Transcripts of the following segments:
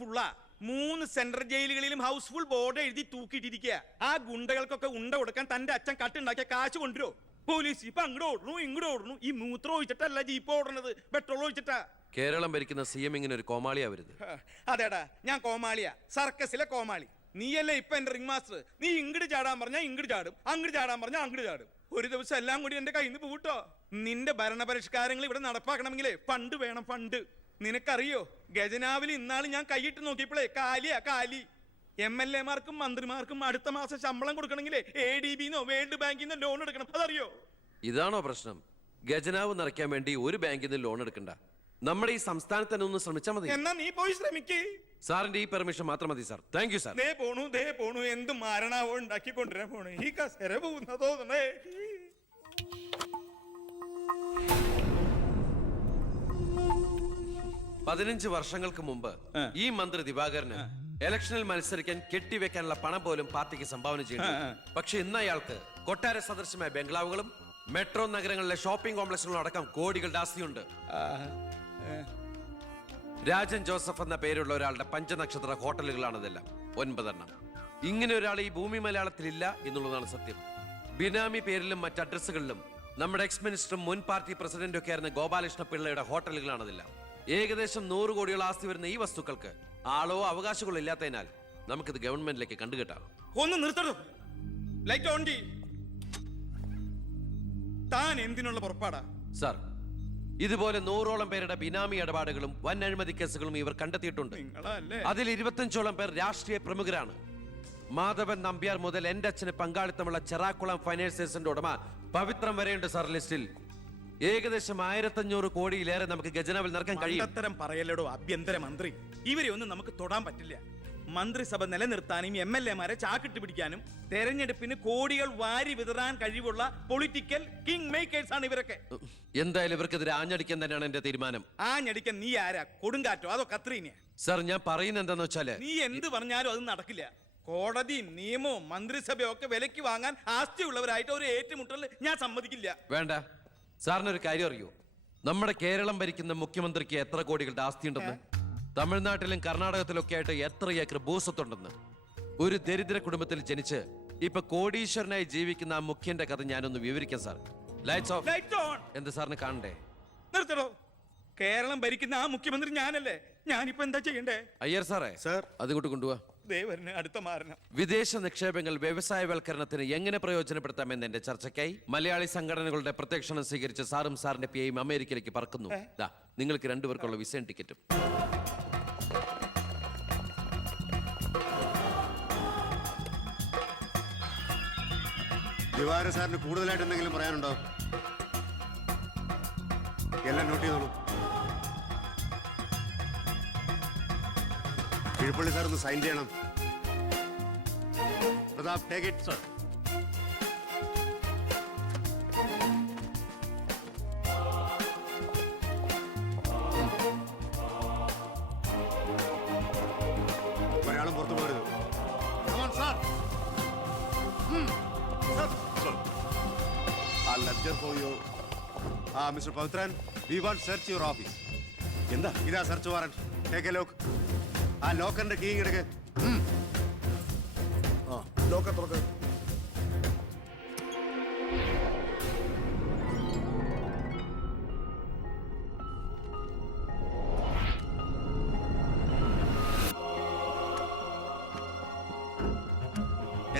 ഫുള്ളാ. 3 central ജയിലുകളിലും house full board എഴുതി തൂക്കിയിട്ടിരിക്കുക. ആ ഗുണ്ടകൾക്കൊക്കെ ഉണ്ട കൊടുക്കാൻ തന്റെ അച്ഛൻ കട്ടുണ്ടാക്കിയ കാശ് കൊണ്ടുവരോ? പോലീസ് ഇപ്പൊ അങ്ങോട്ട് ഓടുന്നു ഇങ്ങോട്ട് ഓടുന്നു. ഈ മൂത്രം ഒഴിച്ചിട്ടല്ല ജീപ്പ് ഓടുന്നത്, പെട്രോൾ ഒഴിച്ചിട്ടാ. കേരളം ഭരിക്കുന്ന CM ഇങ്ങനെ ഒരു കോമാളിയാ വരുന്നത്. അതേടാ, ഞാൻ കോമാളിയാ, സർക്കസിലെ കോമാളി. നീയല്ലേ ഇപ്പൊ എന്റെ റിംഗ് മാസ്റ്റർ. നീ ഇങ്ങോട്ട് ചാടാൻ പറഞ്ഞാൽ ഇങ്ങോട്ട് ചാടും, അങ്ങോട്ട് ചാടാൻ പറഞ്ഞാൽ അങ്ങോട്ട് ചാടും. ഒരു ദിവസം എല്ലാം കൂടി എന്റെ കയ്യിൽ നിന്ന് പോട്ടോ. നിന്റെ ഭരണപരിഷ്കാരങ്ങൾ ഇവിടെ നടപ്പാക്കണമെങ്കിലേ ഫണ്ട് വേണം, ഫണ്ട്. നിനക്കറിയോ, ഖജനാവിൽ ഇന്നാള് ഞാൻ കൈയിട്ട് നോക്കിയപ്പോഴേ കാലി. MLA മാർക്കും മന്ത്രിമാർക്കും അടുത്ത മാസം ശമ്പളം കൊടുക്കണമെങ്കിലേ ADB-ന്നോ വേൾഡ് ബാങ്കിന്നോ ലോൺ എടുക്കണം. അതറിയോ? ഇതാണോ പ്രശ്നം? ഖജനാവ് നിറയ്ക്കാൻ വേണ്ടി ഒരു ബാങ്കിൽ നിന്ന് ലോൺ എടുക്കണ്ട. നമ്മുടെ ഈ സംസ്ഥാനത്ത് തന്നെ ഒന്ന് ശ്രമിച്ചാൽ മതി. എന്നാ നീ പോയി ശ്രമിക്കേ. സാറിന്റെ ഈ പെർമിഷൻ മാത്രം മതി സാർ. Thank you sir. ദേ പോണു എന്ത് മാരണാവോ ഉണ്ടാക്കി കൊണ്ടുവരാൻ പോണേ. ഈ കസേര പോകുന്ന തോന്നണേ. 15 വർഷങ്ങൾക്ക് മുമ്പ് ഈ മന്ത്രി ദിവാകരന് ഇലക്ഷനിൽ മത്സരിക്കാൻ കെട്ടിവെക്കാനുള്ള പണം പോലും പാർട്ടിക്ക് സംഭാവന ചെയ്യുന്നു. പക്ഷെ ഇന്ന് അയാൾക്ക് കൊട്ടാര സദൃശമായ ബംഗ്ലാവുകളും മെട്രോ നഗരങ്ങളിലെ ഷോപ്പിംഗ് കോംപ്ലക്സുകളും അടക്കം കോടികളുടെ ആസ്തിയുണ്ട്. രാജൻ ജോസഫ് എന്ന പേരുള്ള ഒരാളുടെ പഞ്ചനക്ഷത്ര ഹോട്ടലുകളാണിതെല്ലാം, 9 എണ്ണം. ഇങ്ങനെ ഒരാൾ ഈ ഭൂമി മലയാളത്തിലില്ല എന്നുള്ളതാണ് സത്യം. ബിനാമി പേരിലും മറ്റ് അഡ്രസ്സുകളിലും നമ്മുടെ എക്സ് മിനിസ്റ്ററും മുൻ പാർട്ടി പ്രസിഡന്റും ഒക്കെ ആയിരുന്ന ഗോപാലകൃഷ്ണ പിള്ളയുടെ ഹോട്ടലുകളാണിതെല്ലാം. ഏകദേശം 100 കോടിയോളം ആസ്തി വരുന്ന ഈ വസ്തുക്കൾക്ക് ആളോ അവകാശങ്ങളോ ഇല്ലാത്തതിനാൽ നമുക്കിത് ഗവൺമെന്റിലേക്ക് കണ്ടുകെട്ടാം. ഒന്ന് നിർത്തണോ? ലൈറ്റ് ഓൺ ചെയ്യ്. താൻ എന്തിനുള്ള പുറപ്പാടാ? സാർ, ഇതുപോലെ 100ഓളം പേരുടെ ബിനാമി ഇടപാടുകളും വൻ അഴിമതി കേസുകളും ഇവർ കണ്ടെത്തിയിട്ടുണ്ട്. അതിൽ 25ഓളം പേർ രാഷ്ട്രീയ പ്രമുഖരാണ്. മാധവൻ നമ്പ്യാർ മുതൽ എന്റെ അച്ഛന് പങ്കാളിത്തമുള്ള ചെറാക്കുളം ഫൈനാൻസേഴ്സിന്റെ ഉടമ പവിത്രം വരെയുണ്ട് സാർ ലിസ്റ്റിൽ. ഏകദേശം 1500 കോടിയിലേറെ നമുക്ക് ഖജനാവിൽ നിറക്കാൻ കഴിയും. അത്തരം പറയലോ ആഭ്യന്തര മന്ത്രി. ഇവരെ ഒന്നും നമുക്ക് തൊടാൻ പറ്റില്ല. മന്ത്രിസഭ നിലനിർത്താനും MLA മാരെ ചാക്കിട്ട് പിടിക്കാനും തെരഞ്ഞെടുപ്പിന് കോടികൾ വാരി വിതറാൻ കഴിവുള്ള പൊളിറ്റിക്കൽ കിങ് മേക്കേഴ്സ് ആണ് ഇവരൊക്കെ. എന്തായാലും ഇവർക്കെതിരെ ആഞ്ഞടിക്കാൻ തന്നെയാണ് എന്റെ തീരുമാനം. ആഞ്ഞടിക്കാൻ നീ ആരാ? കൊടുങ്കാറ്റോ അതോ കത്രീനയാ? സാർ, ഞാൻ പറയുന്നത് എന്താന്ന് വെച്ചാല്, നീ എന്ത് പറഞ്ഞാലും അത് നടക്കില്ല. കോടതിയും നിയമവും മന്ത്രിസഭയും ഒക്കെ വിലക്ക് വാങ്ങാൻ ആസ്തിയുള്ളവരായിട്ട് ഒരു ഏറ്റുമുട്ടൽ ഞാൻ സമ്മതിക്കില്ല. വേണ്ട. സാറിനൊരു കാര്യം അറിയോ? നമ്മുടെ കേരളം ഭരിക്കുന്ന മുഖ്യമന്ത്രിക്ക് എത്ര കോടികളുടെ ആസ്തിയുണ്ടെന്ന്? തമിഴ്നാട്ടിലും കർണാടകത്തിലും ഒക്കെ ആയിട്ട് എത്ര ഏക്കർ ഭൂസ്വത്തുണ്ടെന്ന്? ഒരു ദരിദ്ര കുടുംബത്തിൽ ജനിച്ച് ഇപ്പൊ കോടീശ്വരനായി ജീവിക്കുന്ന ആ മുഖ്യന്റെ കഥ ഞാനൊന്ന് വിവരിക്കാം സാർ. Lights of. എന്ത് സാറിന് കാണണ്ടേ? നിർത്തടോ. കേരളം ഭരിക്കുന്ന ആ മുഖ്യമന്ത്രി ഞാനല്ലേ. ഞാനിപ്പോ എന്താ ചെയ്യണ്ടേ? അയ്യർ സാറേ, സാർ അതുകൊണ്ട് കൊണ്ടുപോവാ. അടുത്ത മാരണം. വിദേശ നിക്ഷേപങ്ങൾ വ്യവസായവൽക്കരണത്തിന് എങ്ങനെ പ്രയോജനപ്പെടുത്താമെന്ന് എന്റെ ചർച്ചയ്ക്കായി മലയാളി സംഘടനകളുടെ പ്രത്യക്ഷണം സ്വീകരിച്ച സാറും സാറിന്റെ PAയും അമേരിക്കയിലേക്ക് പറക്കുന്നു. നിങ്ങൾക്ക് 2 പേർക്കുള്ള വിസയും ടിക്കറ്റും. ദിവാര സാറിന് കൂടുതലായിട്ട് എന്തെങ്കിലും പറയാനുണ്ടോ? എല്ലാം നോട്ട് ചെയ്തോളൂ. കിഴപ്പള്ളി സാർ ഒന്ന് സൈൻ ചെയ്യണം. Pratap, take it sir. ഒരാളും പുറത്തു പോകരുത്. Mister Pavithran, we want search your office. എന്താ? ഇതാ search warrant. Take a lock. ആ ലോക്കറിന്റെ കീ എടുക്ക്. ലോക്കർ തുറക്ക്.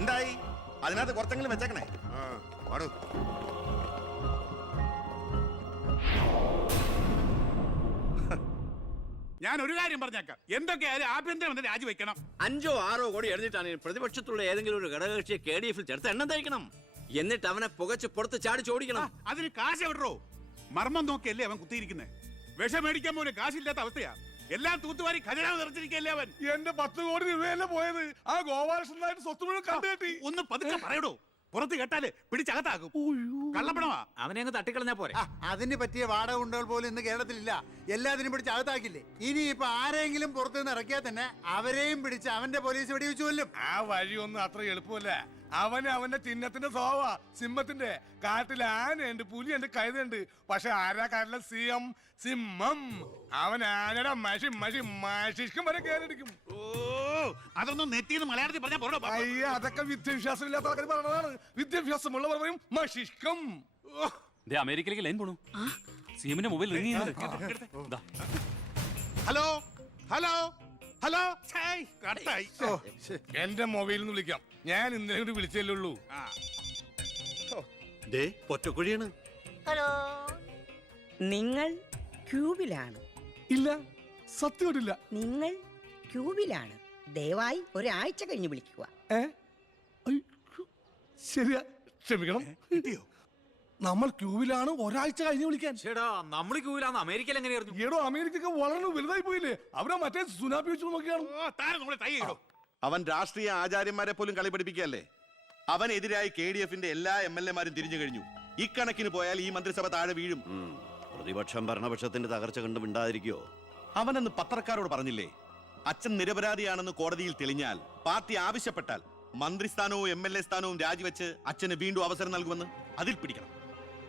എന്തായി? അതിനകത്ത് കുറച്ചെങ്കിലും വെച്ചേക്കണേ. പാടൂ. ഞാൻ ഒരു കാര്യം പറഞ്ഞേക്കാം, എന്തൊക്കെയായാലും ആഭ്യന്തരം രാജിവെക്കണം. 5 or 6 കോടി എഴുതിട്ടാണ് പ്രതിപക്ഷത്തുള്ള ഏതെങ്കിലും ഒരു ഘടകകക്ഷിയെ KDF-ൽ ചേർത്ത് എണ്ണം തയ്ക്കണം. എന്നിട്ട് അവനെ പുകച്ച് പുറത്ത് ചാടി ചോടിക്കണം. അതിന് കാശ് എവിടോ? മർമ്മം നോക്കിയല്ലേ അവൻ കുത്തിയിരിക്കുന്നത്. വിഷം മേടിക്കാൻ പോലും കാശില്ലാത്ത അവസ്ഥയാ. എല്ലാം തൂത്തുവാരി ഖജനാവ് നിറച്ചിരിക്കല്ലേ അവൻ. എന്റെ 10 കോടി രൂപയല്ലേ പോയത്. ആ ഗോപാലകൃഷ്ണനായിട്ട് സ്വത്ത് മുഴുവൻ കണ്ടുകെട്ടി. ഒന്ന് പതുക്കെ പറയടോ. പുറത്ത് കേട്ടാല് പിടിച്ചകത്താക്കും. കള്ളപ്പണമാ. അവനെ അങ്ങ് തട്ടിക്കളഞ്ഞാ പോരെ. അതിന് പറ്റിയ വാടക ഗുണ്ടകൾ പോലും ഇന്ന് കേരളത്തിലില്ല. എല്ലാത്തിനും പിടിച്ച് അകത്താക്കില്ലേ. ഇനി ഇപ്പൊ ആരെങ്കിലും പുറത്തുനിന്ന് ഇറക്കിയാൽ തന്നെ അവരെയും പിടിച്ച് അവന്റെ പോലീസ് വെടിവെച്ചു കൊല്ലും. ആ വഴിയൊന്നും അത്ര എളുപ്പമല്ല. അവന് അവന്റെ ചിഹ്നത്തിന്റെ സ്വഭാവ സിംഹത്തിന്റെ. കാട്ടിൽ ആനയുണ്ട്, പുലിയുണ്ട്, കഴുതുണ്ട്. പക്ഷെ ആരാ കാട്ടിലെ സിംഹം? സിംഹം. അവൻ ആനയുടെ മഷിഷ്കം വരെ കേറിടിക്കും. ഓ അതൊന്നും നെറ്റിന്ന് മലയാളത്തിൽ പറഞ്ഞാൽ പോരോ. അയ്യ, അതൊക്കെ വിദ്യാഭ്യാസം ഇല്ലാത്ത ആൾക്കാർ പറഞ്ഞതാണ്. വിദ്യാഭ്യാസമുള്ളവർ പറയും മഷിഷ്കം. അമേരിക്കയിലേക്ക് ലൈൻ പോണു. സിഎമ്മിന്റെ മൊബൈൽ റിംഗ് ചെയ്യുന്നുണ്ട്. Hello hello hello. കട്ടായി. എന്റെ മൊബൈലിൽ നിന്ന് വിളിക്കാം. ഞാൻ ഇന്നലെ കൂടി വിളിച്ചല്ലേ ഉള്ളൂ. പൊറ്റക്കുഴിയാണ്. ഹലോ, നിങ്ങൾ ക്യൂബിലാണ്? ഇല്ല, സത്യമായിട്ടില്ല. നിങ്ങൾ ക്യൂബിലാണ്. ദയവായി ഒരാഴ്ച കഴിഞ്ഞ് വിളിക്കുക. ശരിയാ, ക്ഷമിക്കണം. കിട്ടിയോ? നമ്മൾ ക്യൂബിലാണ്, ഒരാഴ്ച കഴിഞ്ഞ് വിളിക്കാൻ. ചേടാ, നമ്മൾ ക്യൂവിലാന്ന് അമേരിക്കയിൽ എങ്ങനെയായിരുന്നു? ഏടോ, അമേരിക്ക വളരെ വലുതായി പോയില്ലേ? അവരെ മറ്റേ സുനാപ്പി വെച്ച് നോക്കിയാണ്. അവൻ രാഷ്ട്രീയ ആചാര്യന്മാരെ പോലും കളി പഠിപ്പിക്കുകയല്ലേ. അവനെതിരായി KDF-ന്റെ എല്ലാ MLA-മാരും തിരിഞ്ഞു കഴിഞ്ഞു. ഇക്കണക്കിന് പോയാൽ ഈ മന്ത്രിസഭ താഴെ വീഴും. പ്രതിപക്ഷം ഭരണപക്ഷത്തിന്റെ തകർച്ച കണ്ട് മിണ്ടാതിരിക്കോ? അവനെന്ന് പത്രക്കാരോട് പറഞ്ഞില്ലേ, അച്ഛൻ നിരപരാധിയാണെന്ന് കോടതിയിൽ തെളിഞ്ഞാൽ പാർട്ടി ആവശ്യപ്പെട്ടാൽ മന്ത്രിസ്ഥാനവും MLA സ്ഥാനവും രാജിവെച്ച് അച്ഛന് വീണ്ടും അവസരം നൽകുമെന്ന്. അതിൽ പിടിക്കണം.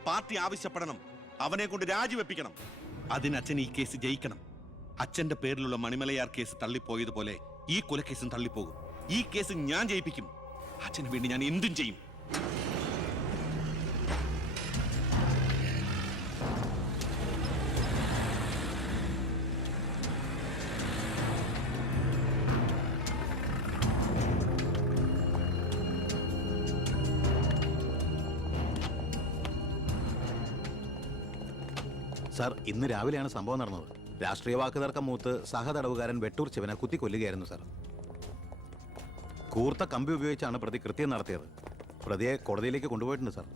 പാർട്ടി ആവശ്യപ്പെടണം, അവനെ കൊണ്ട് രാജിവെപ്പിക്കണം. അതിന് അച്ഛൻ ഈ കേസ് ജയിക്കണം. അച്ഛന്റെ പേരിലുള്ള മണിമലയാർ കേസ് തള്ളിപ്പോയതുപോലെ ഈ കൊലക്കേസും തള്ളിപ്പോകും. ഈ കേസ് ഞാൻ ജയിപ്പിക്കും. അച്ഛന് വേണ്ടി ഞാൻ എന്തും ചെയ്യും. സാർ, ഇന്ന് രാവിലെയാണ് സംഭവം നടന്നത്. രാഷ്ട്രീയ വാക്കുതർക്കം മൂത്ത് സഹതടവുകാരൻ വെട്ടൂർ ശിവനെ കുത്തിക്കൊല്ലുകയായിരുന്നു സാർ. കൂർത്ത കമ്പി ഉപയോഗിച്ചാണ് പ്രതി കൃത്യം നടത്തിയത്. പ്രതിയെ കോടതിയിലേക്ക് കൊണ്ടുപോയിട്ടുണ്ട് സാർ.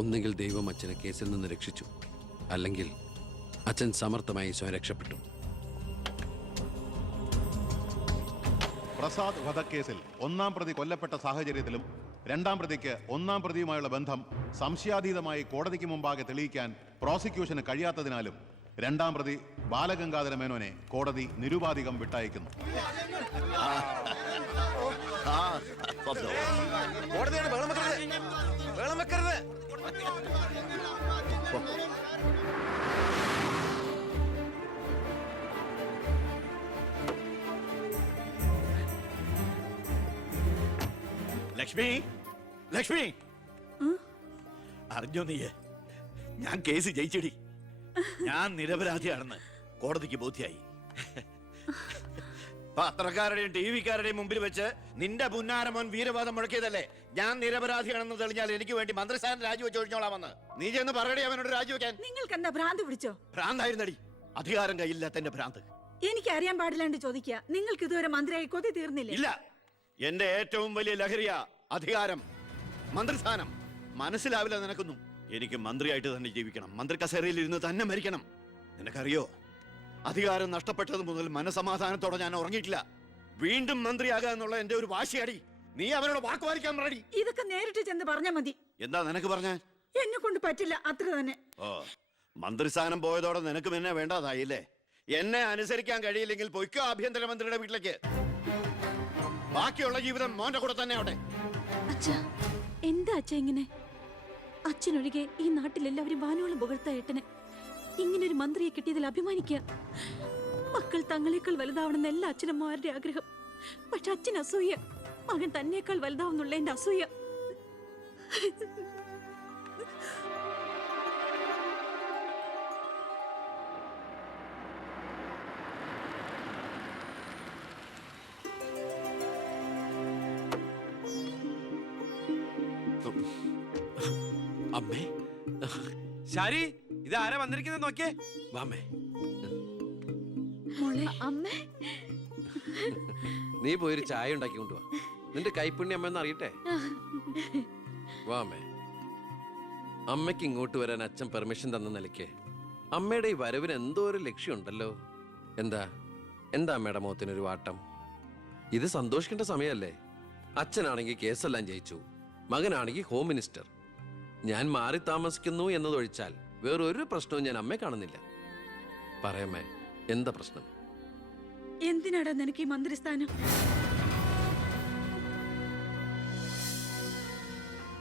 ഒന്നുകിൽ ദൈവം അച്ഛനെ കേസിൽ നിന്ന് രക്ഷിച്ചു, അല്ലെങ്കിൽ അച്ഛൻ സമർത്ഥമായി സ്വയം രക്ഷപ്പെട്ടു. പ്രസാദ് വധക്കേസിൽ ഒന്നാം പ്രതി കൊല്ലപ്പെട്ട സാഹചര്യത്തിലും രണ്ടാം പ്രതിക്ക് ഒന്നാം പ്രതിയുമായുള്ള ബന്ധം സംശയാതീതമായി കോടതിക്ക് മുമ്പാകെ തെളിയിക്കാൻ പ്രോസിക്യൂഷന് കഴിയാത്തതിനാലും രണ്ടാം പ്രതി ബാലഗംഗാധര മേനോനെ കോടതി നിരുപാധികം വിട്ടയക്കുന്നു. ലക്ഷ്മി, ലക്ഷ്മി, അറിഞ്ഞോ നീ? ഞാൻ കേസ് ജയിച്ചടി. ഞാൻ നിരപരാധിയാണെന്ന് കോടതിക്ക് ബോധ്യായി. പത്രക്കാരുടെയും TV-ക്കാരുടെയും മുമ്പിൽ വെച്ച് നിന്റെ പുന്നാരമോൻ വീരവാദം മുഴക്കിയതല്ലേ? ഞാൻ നിരപരാധിയാണെന്ന് തെളിഞ്ഞാൽ എനിക്ക് വേണ്ടി മന്ത്രിസ്ഥാനം രാജിവെച്ച് ഒഴിഞ്ഞോളാമെന്ന്. നീ ചെന്ന് പറയടി അവനോട് രാജിവെക്കാൻ. നിങ്ങൾക്ക് എന്താ ഭ്രാന്ത് പിടിച്ചോ? ഭ്രാന്തായിരുന്നടി, അധികാരം കയ്യില്ലാത്തന്റെ ഭ്രാന്ത്. എനിക്ക് അറിയാൻ പാടില്ലാണ്ട് ചോദിക്കുക. നിങ്ങൾക്ക് ഇതുവരെ മന്ത്രിയായി കൊതി തീർന്നില്ലേ? ഇല്ല, എന്റെ ഏറ്റവും വലിയ ലഹരിയാ അധികാരം, മന്ത്രിസ്ഥാനം. മനസ്സിലാവില്ല നിനക്കൊന്നും. എനിക്ക് മന്ത്രിയായിട്ട് തന്നെ ജീവിക്കണം. മന്ത്രി കസേരയിൽ ഇരുന്ന് തന്നെ മരിക്കണം. നിനക്കറിയോ, അധികാരം നഷ്ടപ്പെട്ടത് മുതൽ മനസമാധാനത്തോടെ ഞാൻ ഉറങ്ങിയിട്ടില്ല. വീണ്ടും മന്ത്രിയാകുക എന്നുള്ള എന്റെ ഒരു വാശിയടി. നീ അവനോട് വാക്കുപാലിക്കാൻ പറയടി. ഇതൊക്കെ നേരിട്ട് ചെന്ന് പറഞ്ഞാ മതി. എന്താ നിനക്ക് പറഞ്ഞ? എന്നെ കൊണ്ട് പറ്റില്ല, അത്ര തന്നെ. ഓ, മന്ത്രിസ്ഥാനം പോയതോടെ നിനക്ക് എന്നെ വേണ്ടതായില്ലേ? എന്നെ അനുസരിക്കാൻ കഴിയില്ലെങ്കിൽ പൊയ്ക്കോ ആഭ്യന്തരമന്ത്രിയുടെ വീട്ടിലേക്ക്. ബാക്കിയുള്ള ജീവിതം മോന്റെ കൂടെ തന്നെ അവിടെ. അച്ഛാ, എന്താ അച്ഛാ ഇങ്ങനെ? അച്ഛനൊഴികെ ഈ നാട്ടിലെല്ലാവരും വാനോളം പുകഴ്ത്ത ഏട്ടനെ. ഇങ്ങനൊരു മന്ത്രിയെ കിട്ടിയതിൽ അഭിമാനിക്കുക. മക്കൾ തങ്ങളെക്കാൾ വലുതാവണമെന്ന് എല്ലാ അച്ഛനമ്മമാരുടെ ആഗ്രഹം. പക്ഷെ അച്ഛൻ അസൂയ. മകൻ തന്നേക്കാൾ വലുതാവുന്നുള്ള എന്റെ അസൂയ. അമ്മേ, ശാരി, ഇത് ആരാ വന്നിരിക്കുന്നത് നോക്കിയേ. വാമേ. അമ്മേ, നീ പോയൊരു ചായ ഉണ്ടാക്കി കൊണ്ടുവാ. നിന്റെ കൈപ്പുണ്യം അമ്മ അറിയട്ടെ. വാമേ. അമ്മയ്ക്ക് ഇങ്ങോട്ട് വരാൻ അച്ഛൻ പെർമിഷൻ തന്ന നിലയ്ക്ക് അമ്മയുടെ ഈ വരവിന് എന്തോ ഒരു ലക്ഷ്യമുണ്ടല്ലോ. എന്താ എന്താ അമ്മയുടെ മുഖത്തിനൊരു വാട്ടം? ഇത് സന്തോഷിക്കേണ്ട സമയമല്ലേ? അച്ഛനാണെങ്കിൽ കേസെല്ലാം ജയിച്ചു, മകനാണെങ്കിൽ ഹോം മിനിസ്റ്റർ. ഞാൻ മാറി താമസിക്കുന്നു എന്നതൊഴിച്ചാൽ വേറൊരു പ്രശ്നവും ഞാൻ അമ്മയെ കാണുന്നില്ല. പറയമ്മേ, എന്താ പ്രശ്നം? എന്തിനാടാ നിനക്ക് ഈ മന്ത്രിസ്ഥാനം?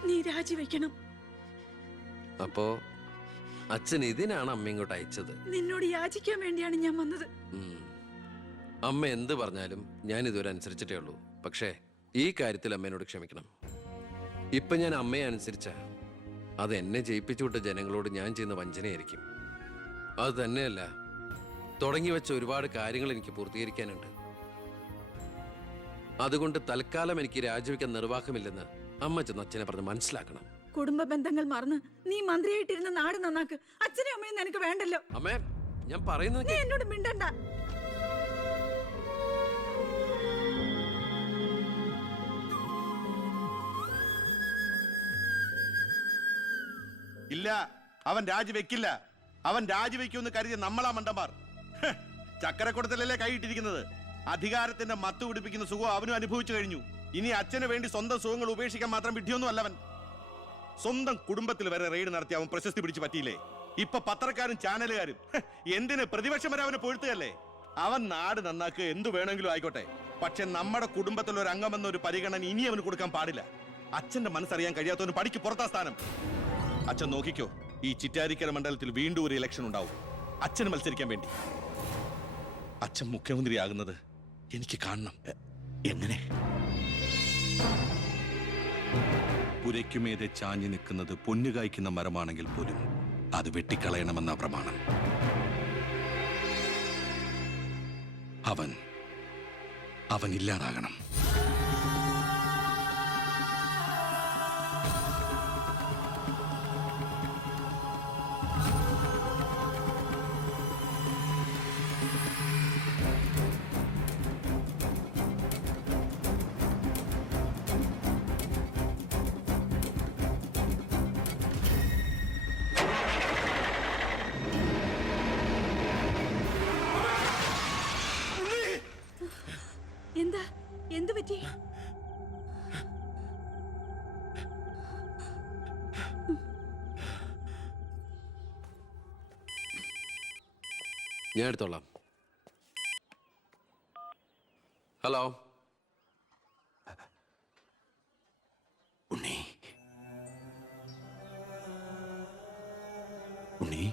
നീ രാജിവെക്കണം. അപ്പോ അച്ഛൻ ഇതിനാണ് അമ്മ ഇങ്ങോട്ട് അയച്ചത്? നിന്നോട് യാചിക്കാൻ വേണ്ടിയാണ് ഞാൻ വന്നത്. അമ്മ എന്ത് പറഞ്ഞാലും ഞാൻ ഇതുവരെ അനുസരിച്ചിട്ടേ ഉള്ളൂ. പക്ഷേ ഈ കാര്യത്തിൽ അമ്മേനോട് ക്ഷമിക്കണം. ഇപ്പൊ ഞാൻ അമ്മയെ അനുസരിച്ച അത് എന്നെ ജയിപ്പിച്ചു വിട്ട ജനങ്ങളോട് ഞാൻ ചെയ്യുന്ന വഞ്ചനയായിരിക്കും. അത് തന്നെയല്ല, തുടങ്ങി വെച്ച ഒരുപാട് കാര്യങ്ങൾ എനിക്ക് പൂർത്തീകരിക്കാനുണ്ട്. അതുകൊണ്ട് തൽക്കാലം എനിക്ക് രാജിവെക്കാൻ നിർവാഹമില്ലെന്ന് അമ്മ ചെന്ന് അച്ഛനെ പറഞ്ഞ് മനസ്സിലാക്കണം. കുടുംബ ബന്ധങ്ങൾ മറന്ന് നീ മന്ത്രിയായിട്ടിരുന്ന നാട് നന്നാക്ക്. അച്ഛനും അമ്മയും നിനക്ക് വേണ്ടല്ലോ. അമ്മേ, ഞാൻ പറയുന്നത് നീ എന്നോട് മിണ്ടണ്ട. ഇല്ല, അവൻ രാജിവെക്കില്ല. അവൻ രാജിവെക്കുമെന്ന് കരുതിയ നമ്മളാ മണ്ടന്മാർ. ചക്കരക്കുടത്തിലല്ലേ കൈയിട്ടിരിക്കുന്നത്. അധികാരത്തിന്റെ മത്ത് പിടിപ്പിക്കുന്ന സുഖം അവനും അനുഭവിച്ചു കഴിഞ്ഞു. ഇനി അച്ഛന് വേണ്ടി സ്വന്തം സുഖങ്ങൾ ഉപേക്ഷിക്കാൻ മാത്രം വിഡ്ഢിയൊന്നും അല്ലവൻ. സ്വന്തം കുടുംബത്തിൽ വരെ റെയ്ഡ് നടത്തി അവൻ പ്രശസ്തി പിടിച്ചു പറ്റിയില്ലേ? ഇപ്പൊ പത്രക്കാരും ചാനലുകാരും എന്തിന് പ്രതിപക്ഷം വരെ അവനെ പൊഴുത്തുകയല്ലേ? അവൻ നാട് നന്നാക്കുക എന്തു വേണമെങ്കിലും ആയിക്കോട്ടെ, പക്ഷെ നമ്മുടെ കുടുംബത്തിൽ ഒരു അംഗമെന്ന ഒരു പരിഗണന ഇനി അവന് കൊടുക്കാൻ പാടില്ല. അച്ഛന്റെ മനസ്സറിയാൻ കഴിയാത്തവന് പടിക്ക് പുറത്താ സ്ഥാനം. അച്ഛൻ നോക്കിക്കോ, ഈ ചിറ്റാരിക്കര മണ്ഡലത്തിൽ വീണ്ടും ഒരു ഇലക്ഷൻ ഉണ്ടാവും അച്ഛന് മത്സരിക്കാൻ വേണ്ടി. അച്ഛൻ മുഖ്യമന്ത്രിയാകുന്നത് എനിക്ക് കാണണം. എങ്ങനെ? പുരയ്ക്കുമേതെ ചാഞ്ഞു നിൽക്കുന്നത് പൊന്നു കായ്ക്കുന്ന മരമാണെങ്കിൽ പോലും അത് വെട്ടിക്കളയണമെന്ന പ്രമാണം. അവൻ ഇല്ലാതാകണം. എന്താ? എന്തു പറ്റി? ഞാൻ എടുത്തോളാം. ഹലോ ഉണ്ണി, ഉണ്ണി,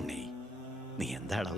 ഉണ്ണി, നീ എന്താടാ